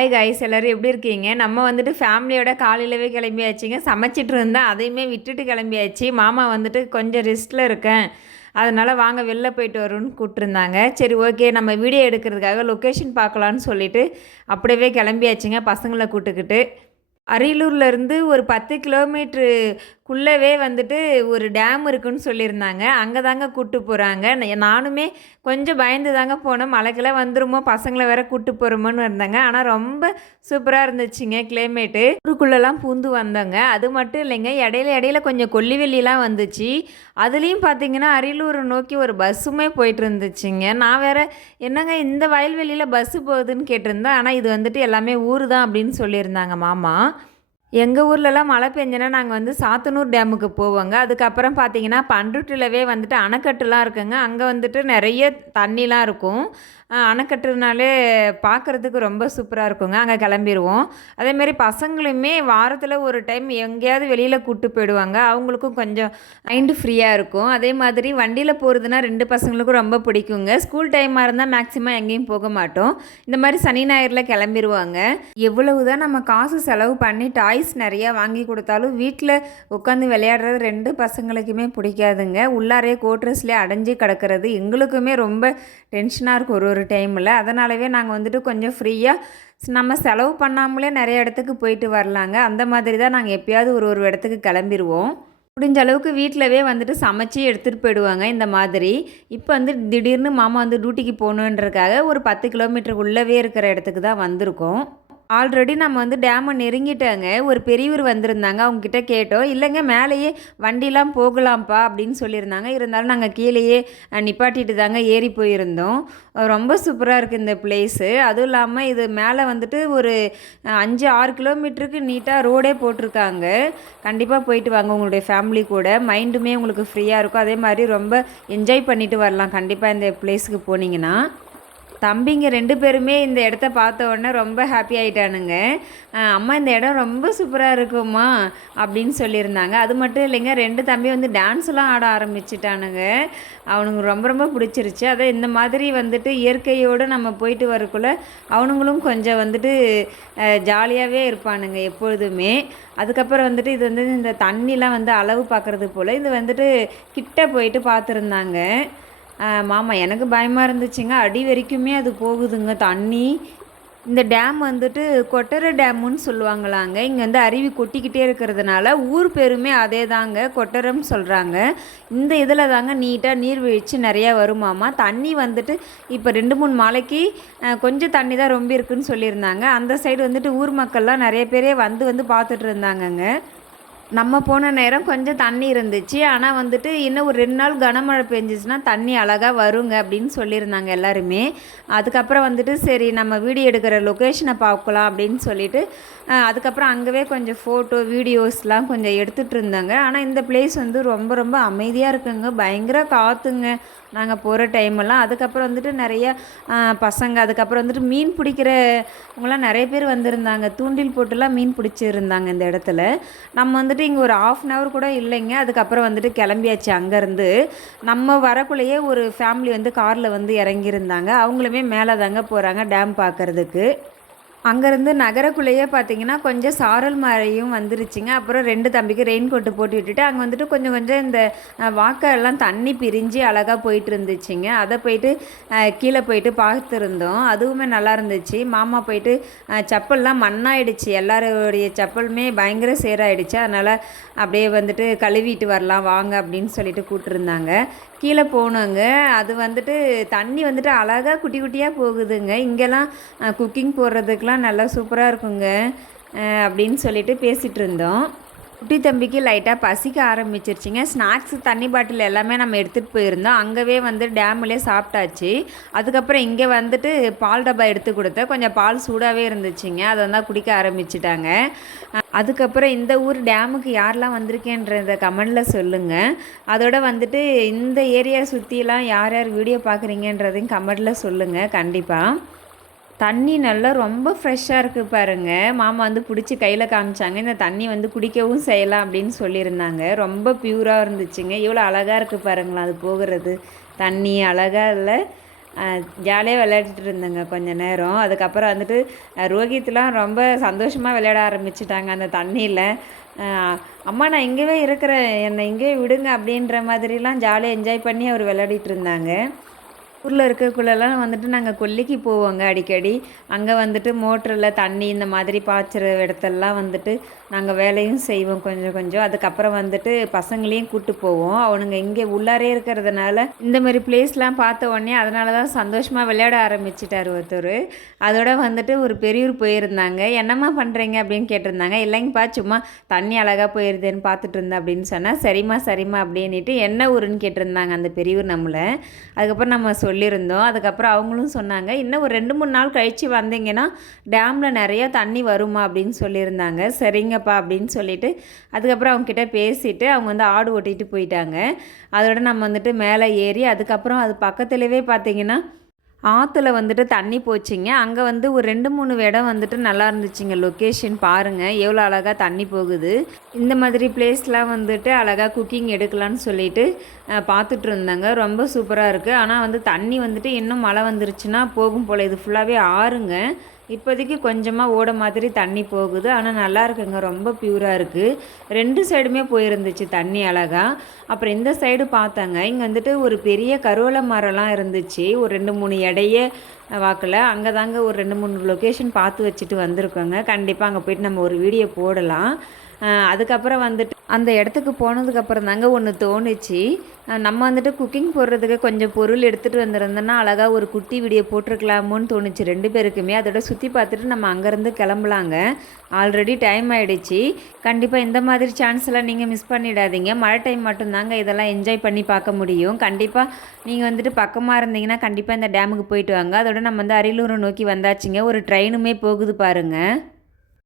Hi guys, எல்லோரும் எப்படி இருக்கீங்க? நம்ம வந்துட்டு ஃபேமிலியோட காலையிலவே கிளம்பியாச்சுங்க. சமைச்சிட்டு இருந்தேன், அதையுமே விட்டுட்டு கிளம்பியாச்சு. மாமா வந்துட்டு கொஞ்சம் ரெஸ்ட்டில் இருக்கேன், அதனால் வாங்க வெளில போயிட்டு வரோன்னு கூப்பிட்ருந்தாங்க. சரி, ஓகே, நம்ம வீடியோ எடுக்கிறதுக்காக லொக்கேஷன் பார்க்கலான்னு சொல்லிவிட்டு அப்படியே கிளம்பியாச்சுங்க பசங்களை கூப்பிட்டுக்கிட்டு. அரியலூர்லேருந்து ஒரு 10 கிலோமீட்டருக்குள்ளவே வந்துட்டு ஒரு டேம் இருக்குன்னு சொல்லியிருந்தாங்க. அங்கே தாங்க கூப்பிட்டு போகிறாங்க. நானுமே கொஞ்சம் பயந்து தாங்க போனேன். மழைக்கெல்லாம் வந்துருமோ, பசங்களை வேற கூப்பிட்டு போகிறோமோன்னு இருந்தாங்க. ஆனால் ரொம்ப சூப்பராக இருந்துச்சுங்க கிளைமேட்டு. ஊருக்குள்ளெல்லாம் பூந்து வந்தோங்க. அது மட்டும் இல்லைங்க, இடையில இடையில கொஞ்சம் கொல்லிவெளிலாம் வந்துச்சு. அதுலேயும் பார்த்தீங்கன்னா அரியலூரை நோக்கி ஒரு பஸ்ஸுமே போயிட்டு இருந்துச்சுங்க. நான் வேற என்னங்க இந்த வயல்வெளியில் பஸ்ஸு போகுதுன்னு கேட்டிருந்தேன். ஆனால் இது வந்துட்டு எல்லாமே ஊர் தான் அப்படின்னு சொல்லியிருந்தாங்க மாமா. எங்கள் ஊர்லலாம் மழை பெஞ்சோன்னா நாங்கள் வந்து சாத்தனூர் டேமுக்கு போவோங்க. அதுக்கப்புறம் பார்த்தீங்கன்னா பண்ருட்டிலவே வந்துட்டு அணைக்கட்டுலாம் இருக்குங்க. அங்கே வந்துட்டு நிறைய தண்ணிலாம் இருக்கும். அணைக்கட்டுனாலே பார்க்குறதுக்கு ரொம்ப சூப்பராக இருக்குங்க. அங்கே கிளம்பிடுவோம். அதேமாரி பசங்களுமே வாரத்தில் ஒரு டைம் எங்கேயாவது வெளியில் கூப்பிட்டு போயிடுவாங்க. அவங்களுக்கும் கொஞ்சம் மைண்டு ஃப்ரீயாக இருக்கும். அதே மாதிரி வண்டியில் போகிறதுனா 2 பசங்களுக்கும் ரொம்ப பிடிக்குங்க. ஸ்கூல் டைமாக இருந்தால் மேக்ஸிமம் எங்கேயும் போக மாட்டோம். இந்த மாதிரி சனி ஞாயிறில் கிளம்பிடுவாங்க. எவ்வளவு தான் நம்ம காசு செலவு பண்ணி டாய்ஸ் நிறையா வாங்கி கொடுத்தாலும் வீட்டில் உட்காந்து விளையாடுறது 2 பசங்களுக்குமே பிடிக்காதுங்க. உள்ளாரே கோட்ரஸ்லேயே அடைஞ்சு கிடக்கிறது எங்களுக்குமே ரொம்ப டென்ஷனாக இருக்கும் ஒரு டைமில். அதனாலவே நாங்கள் வந்துட்டு கொஞ்சம் ஃப்ரீயாக நம்ம செலவு பண்ணாமலே நிறைய இடத்துக்கு போயிட்டு வரலாங்க. அந்த மாதிரி தான் நாங்கள் எப்போயாவது ஒரு இடத்துக்கு கிளம்பிடுவோம். முடிஞ்ச அளவுக்கு வீட்டிலவே வந்துட்டு சமைச்சி எடுத்துகிட்டு போயிடுவாங்க இந்த மாதிரி. இப்போ வந்து திடீர்னு மாமா வந்து டியூட்டிக்கு போகணுன்றதுக்காக ஒரு 10 கிலோமீட்டருக்குள்ளவே இருக்கிற இடத்துக்கு தான் வந்திருக்கோம். ஆல்ரெடி நம்ம வந்து டேமை நெருங்கிட்டாங்க. ஒரு பெரியவர் வந்திருந்தாங்க, அவங்கக்கிட்ட கேட்டோம். இல்லைங்க, மேலேயே வண்டிலாம் போகலாம்ப்பா அப்படின்னு சொல்லியிருந்தாங்க. இருந்தாலும் நாங்கள் கீழேயே நிப்பாட்டிட்டு தாங்க ஏறி போயிருந்தோம். ரொம்ப சூப்பராக இருக்குது இந்த பிளேஸு. அதுவும் இல்லாமல் இது மேலே வந்துட்டு ஒரு 5-6 கிலோமீட்டருக்கு நீட்டாக ரோடே போட்டிருக்காங்க. கண்டிப்பாக போயிட்டு வாங்க உங்களுடைய ஃபேமிலி கூட. மைண்டுமே உங்களுக்கு ஃப்ரீயாக இருக்கும். அதே மாதிரி ரொம்ப என்ஜாய் பண்ணிட்டு வரலாம் கண்டிப்பாக இந்த பிளேஸுக்கு போனீங்கன்னா. தம்பிங்க 2 பேருமே இந்த இடத்த பார்த்த உடனே ரொம்ப ஹாப்பி ஆகிட்டானுங்க. அம்மா இந்த இடம் ரொம்ப சூப்பராக இருக்கும்மா அப்படின்னு சொல்லியிருந்தாங்க. அது மட்டும் இல்லைங்க, 2 தம்பி வந்து டான்ஸ்லாம் ஆட ஆரம்பிச்சிட்டானுங்க. அவனுங்க ரொம்ப ரொம்ப பிடிச்சிருச்சு. அதை இந்த மாதிரி வந்துட்டு இயற்கையோடு நம்ம போயிட்டு வரக்குள்ளே அவனுங்களும் கொஞ்சம் வந்துட்டு ஜாலியாகவே இருப்பானுங்க எப்பொழுதுமே. அதுக்கப்புறம் வந்துட்டு இது வந்து இந்த தண்ணிலாம் வந்து அளவு பார்க்குறது போல் இது வந்துட்டு கிட்ட போயிட்டு பார்த்துருந்தாங்க மாமா. எனக்கு பயமாக இருந்துச்சுங்க. அடி வரைக்குமே அது போகுதுங்க தண்ணி. இந்த டேம் வந்துட்டு கொட்டரை டேமுன்னு சொல்லுவாங்களாங்க. இங்கே வந்து அருவி கொட்டிக்கிட்டே இருக்கிறதுனால ஊர் பேருமே அதே தாங்க, கொட்டரம்னு சொல்கிறாங்க. இந்த இதில் தாங்க நீட்டாக நீர்வீழ்ச்சி நிறையா வருமாமா. தண்ணி வந்துட்டு இப்போ 2-3 நாளைக்கு கொஞ்சம் தண்ணி தான் ரொம்ப இருக்குதுன்னு சொல்லியிருந்தாங்க. அந்த சைடு வந்துட்டு ஊர் மக்கள்லாம் நிறைய பேரே வந்து பார்த்துட்டு இருந்தாங்கங்க. நம்ம போன நேரம் கொஞ்சம் தண்ணி இருந்துச்சு. ஆனால் வந்துட்டு இன்னும் ஒரு 2 நாள் கனமழை பெஞ்சிச்சுன்னா தண்ணி அழகாக வருங்க அப்படின்னு சொல்லியிருந்தாங்க எல்லாருமே. அதுக்கப்புறம் வந்துட்டு சரி நம்ம வீடியோ எடுக்கிற லொக்கேஷனை பார்க்கலாம் அப்படின்னு சொல்லிட்டு அதுக்கப்புறம் அங்கேவே கொஞ்சம் ஃபோட்டோ வீடியோஸ்லாம் கொஞ்சம் எடுத்துகிட்டு இருந்தாங்க. ஆனால் இந்த பிளேஸ் வந்து ரொம்ப ரொம்ப அமைதியாக இருக்குங்க. பயங்கர காற்றுங்க நாங்கள் போகிற டைமெல்லாம். அதுக்கப்புறம் வந்துட்டு நிறைய பசங்க, அதுக்கப்புறம் வந்துட்டு மீன் பிடிக்கிறவங்களாம் நிறைய பேர் வந்திருந்தாங்க. தூண்டில் போட்டுலாம் மீன் பிடிச்சிருந்தாங்க இந்த இடத்துல. நம்ம வந்துட்டு இங்கே ஒரு 1/2 hour கூட இல்லைங்க. அதுக்கப்புறம் வந்துட்டு கிளம்பியாச்சு. அங்கேருந்து நம்ம வரக்குள்ளேயே ஒரு ஃபேமிலி வந்து காரில் வந்து இறங்கியிருந்தாங்க. அவங்களுமே மேலே தாங்க போகிறாங்க டேம் பார்க்குறதுக்கு. அங்கேருந்து நகரக்குள்ளேயே பார்த்தீங்கன்னா கொஞ்சம் சாரல் மழையும் வந்துருச்சுங்க. அப்புறம் 2 தம்பிக்கு ரெயின் கோட்டு போட்டு விட்டுட்டு அங்கே வந்துட்டு கொஞ்சம் கொஞ்சம் இந்த வாக்கெல்லாம் தண்ணி பிரிஞ்சு அழகாக போயிட்டு இருந்துச்சுங்க. அதை போயிட்டு கீழே போயிட்டு பார்த்துருந்தோம். அதுவுமே நல்லா இருந்துச்சு. மாமா போயிட்டு செப்பல்லாம் மண்ணாயிடுச்சு. எல்லாருடைய செப்பலுமே பயங்கர சேராயிடுச்சு. அதனால் அப்படியே வந்துட்டு கழுவிட்டு வரலாம் வாங்க அப்படின்னு சொல்லிட்டு கூப்பிட்டுருந்தாங்க. கீழே போனோங்க. அது வந்துட்டு தண்ணி வந்துட்டு அழகாக குட்டி குட்டியாக போகுதுங்க. இங்கெல்லாம் குக்கிங் போடுறதுக்கெலாம் நல்லா சூப்பராக இருக்குங்க அப்படின்னு சொல்லிட்டு பேசிகிட்டு இருந்தோம். குட்டி தம்பிக்கு லைட்டாக பசிக்க ஆரம்பிச்சிருச்சுங்க. ஸ்நாக்ஸு தண்ணி பாட்டில் எல்லாமே நம்ம எடுத்துகிட்டு போயிருந்தோம். அங்கேவே வந்து டேம்லேயே சாப்பிட்டாச்சு. அதுக்கப்புறம் இங்கே வந்துட்டு பால் டப்பா எடுத்து கொடுத்தேன். கொஞ்சம் பால் சூடாகவே இருந்துச்சுங்க. அதை வந்து குடிக்க ஆரம்பிச்சிட்டாங்க. அதுக்கப்புறம் இந்த ஊர் டேமுக்கு யாரெல்லாம் வந்திருக்கேன்றத கமெண்டில் சொல்லுங்கள். அதோட வந்துட்டு இந்த ஏரியா சுற்றிலாம் யார் யார் வீடியோ பார்க்குறீங்கன்றதையும் கமெண்டில் சொல்லுங்கள் கண்டிப்பாக. தண்ணி நல்லா ரொம்ப ஃப்ரெஷ்ஷாக இருக்குது பாருங்கள். மாமா வந்து பிடிச்சி கையில் காமிச்சாங்க. இந்த தண்ணி வந்து குடிக்கவும் செய்யலாம் அப்படின்னு சொல்லியிருந்தாங்க. ரொம்ப பியூராக இருந்துச்சுங்க. இவ்வளோ அழகாக இருக்குது பாருங்களா அது போகிறது. தண்ணி அழகாக இல்லை, ஜாலியாக விளையாடிட்டு இருந்தேங்க கொஞ்ச நேரம். அதுக்கப்புறம் வந்துட்டு ரோஹித்லாம் ரொம்ப சந்தோஷமாக விளையாட ஆரம்பிச்சுட்டாங்க அந்த தண்ணியில். அ "அம்மா நான் இங்கேயே இருக்கிறேன், என்னை இங்கேயே விடுங்க" அப்படின்ற மாதிரிலாம் ஜாலியாக என்ஜாய் பண்ணி அவர் விளையாடிட்டு இருந்தாங்க. ஊரில் இருக்கக்குள்ளலாம் வந்துட்டு நாங்கள் கொல்லிக்கு போவோங்க அடிக்கடி. அங்கே வந்துட்டு மோட்டரில் தண்ணி இந்த மாதிரி பாய்ச்சுற இடத்தெல்லாம் வந்துட்டு நாங்கள் வேலையும் செய்வோம் கொஞ்சம் கொஞ்சம். அதுக்கப்புறம் வந்துட்டு பசங்களையும் கூப்பிட்டு போவோம். அவனுங்க இங்கே உள்ளாரே இருக்கிறதுனால இந்த மாதிரி பிளேஸ்லாம் பார்த்த உடனே அதனால தான் சந்தோஷமாக விளையாட ஆரம்பிச்சிட்டார் ஒருத்தர். அதோட வந்துட்டு ஒரு பெரியவர் போயிருந்தாங்க. "என்னம்மா பண்ணுறீங்க?" அப்படின்னு கேட்டிருந்தாங்க. "இல்லைங்கப்பா சும்மா தண்ணி அழகாக போயிருதுன்னு பார்த்துட்டு இருந்தேன்" அப்படின்னு சொன்னால், "சரிம்மா சரிம்மா" அப்படின்ட்டு என்ன ஊருன்னு கேட்டிருந்தாங்க அந்த பெரியவர் நம்மளை. அதுக்கப்புறம் நம்ம சொல்லியிருந்தோம். அதுக்கப்புறம் அவங்களும் சொன்னாங்க, "இன்னும் ஒரு 2, 3 நாள் கழித்து வந்தீங்கன்னா டேமில் நிறையா தண்ணி வருமா" அப்படின்னு சொல்லியிருந்தாங்க. "சரிங்கப்பா" அப்படின்னு சொல்லிவிட்டு அதுக்கப்புறம் அவங்கக்கிட்ட பேசிவிட்டு அவங்க வந்து ஆடு ஓட்டிகிட்டு போயிட்டாங்க. அதோட நம்ம வந்துட்டு மேலே ஏறி அதுக்கப்புறம் அது பக்கத்துலேயே பார்த்தீங்கன்னா ஆற்றுல வந்துட்டு தண்ணி போச்சுங்க. அங்கே வந்து ஒரு 2, 3 இடம் வந்துட்டு நல்லா இருந்துச்சுங்க. லொக்கேஷன் பாருங்கள் எவ்வளோ அழகாக தண்ணி போகுது. இந்த மாதிரி பிளேஸ்லாம் வந்துட்டு அழகாக குக்கிங் எடுக்கலான்னு சொல்லிட்டு பார்த்துட்டு இருந்தாங்க. ரொம்ப சூப்பராக இருக்குது. ஆனால் வந்து தண்ணி வந்துட்டு இன்னும் மழை வந்துருச்சுன்னா போகும் போல். இது ஃபுல்லாகவே ஆறுங்க. இப்போதைக்கு கொஞ்சமாக ஓட மாதிரி தண்ணி போகுது. ஆனால் நல்லா இருக்குங்க. ரொம்ப பியூராக இருக்குது. 2 சைடுமே போயிருந்துச்சு தண்ணி அழகா. அப்புறம் இந்த சைடு பார்த்தாங்க. இங்கே வந்துட்டு ஒரு பெரிய கருவேல மரம்லாம் இருந்துச்சு. ஒரு 2, 3 இடைய வாக்கில். அங்கே தாங்க ஒரு 2, 3 லொக்கேஷன் பார்த்து வச்சுட்டு வந்திருக்கோங்க. கண்டிப்பாக அங்கே போய்ட்டு நம்ம ஒரு வீடியோ போடலாம். அதுக்கப்புறம் வந்துட்டு அந்த இடத்துக்கு போனதுக்கப்புறம் தாங்க ஒன்று தோணுச்சு. நம்ம வந்துட்டு குக்கிங் போடுறதுக்கு கொஞ்சம் பொருள் எடுத்துகிட்டு வந்திருந்தோன்னா அழகாக ஒரு குட்டி வீடியோ போட்டிருக்கலாமோன்னு தோணுச்சு 2 பேருக்குமே. அதோட சுற்றி பார்த்துட்டு நம்ம அங்கேருந்து கிளம்பலாங்க. ஆல்ரெடி டைம் ஆகிடுச்சு. கண்டிப்பாக இந்த மாதிரி சான்ஸ்லாம் நீங்கள் மிஸ் பண்ணிடாதீங்க. மழை டைம் மட்டும்தாங்க இதெல்லாம் என்ஜாய் பண்ணி பார்க்க முடியும். கண்டிப்பாக நீங்கள் வந்துட்டு பக்கமாக இருந்தீங்கன்னா கண்டிப்பாக இந்த டேமுக்கு போயிட்டு வாங்க. அதோட நம்ம வந்து அரியலூரை நோக்கி வந்தாச்சுங்க. ஒரு ட்ரெயினுமே போகுது பாருங்கள்.